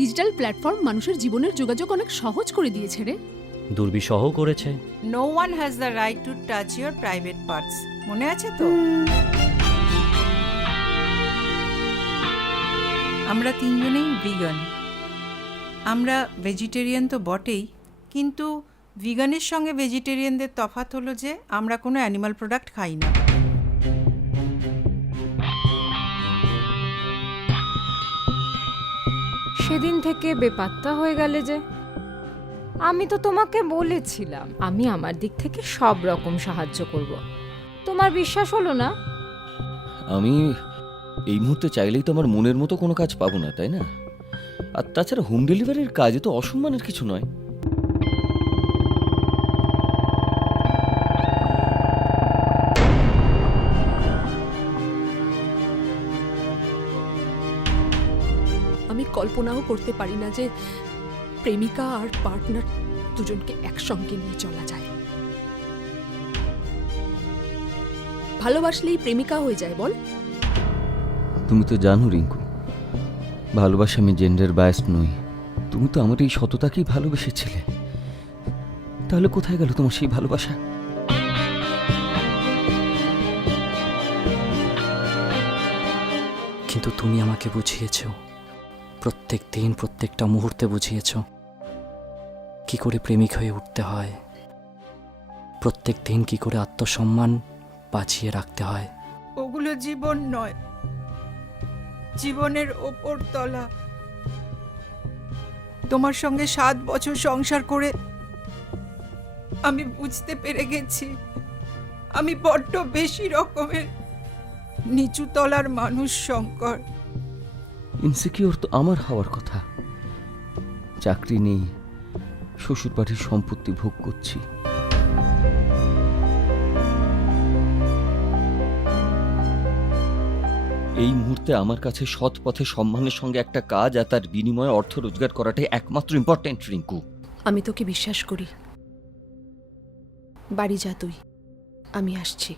Digital platform মানুষের জীবনের যোগাযোগ অনেক সহজ করে দিয়েছে রে। দুর্বিষহ করেছে। No one has the right to touch your private parts মনে আছে তো? আমরা তিনজনেই ভিগান আমরা ভেজিটেরিয়ান তো বটেই কিন্তু ভিগানের সঙ্গে ভেজিটেরিয়ানদের তফাৎ হলো যে আমরা কোনো অ্যানিমাল প্রোডাক্ট খাই না। সেদিন থেকে বেপাত্তা হয়ে গেলে যে। আমি তো তোমাকে বলেছিলাম, আমি আমার দিক থেকে সব রকম সাহায্য করব। তোমার বিশ্বাস হলো না? আমি এই মুহূর্তে চাইলেই তো আমার মনের মতো কোনো কাজ পাবো না, তাই না? আর তাছাড়া হোম ডেলিভারির কাজে তো অসম্মানের কিছু নয়। আমি কল্পনাও করতে পারি না যে প্রেমিকা আর পার্টনার দুজনকে একসঙ্গে নিয়ে চলা যায়। ভালোবাসলেই প্রেমিকা হয়ে যায় বল। তুমি তো জানো রিঙ্কু ভালোবাসা আমি জেন্ডার বায়াস নই। তুমি তো আমার এই সততাকেই ভালোবেসেছিলে। তাহলে কোথায় গেল তোমার সেই ভালোবাসা? কিন্তু তুমি আমাকে বুঝিয়েছ। প্রত্যেক দিন, প্রত্যেকটা মুহূর্তে বুঝিয়েছ। কি করে প্রেমিক হয়ে উঠতে হয়? প্রত্যেক দিন কি করে আত্মসম্মান বাঁচিয়ে রাখতে হয়? ওগুলো জীবন নয়। জীবনের ওপর তলা। তোমার সঙ্গে সাত বছর সংসার করে আমি বুঝতে পেরে গেছি। আমি বড্ড বেশি রকমের নিচু তলার মানুষ, শঙ্কর। ইনসিকিওর তো আমার হওয়ার কথা। চাকরি নেই শ্বশুর বাড়ির সম্পত্তি ভোগ করছি। এই মুহূর্তে আমার কাছে সৎ পথে সম্মানের সঙ্গে একটা কাজ আর তার বিনিময়ে অর্থ রোজগার করাটাই একমাত্র ইম্পর্টেন্ট রিঙ্কু। আমি তোকে বিশ্বাস করি। বাড়ি যা তুই। আমি আসছি।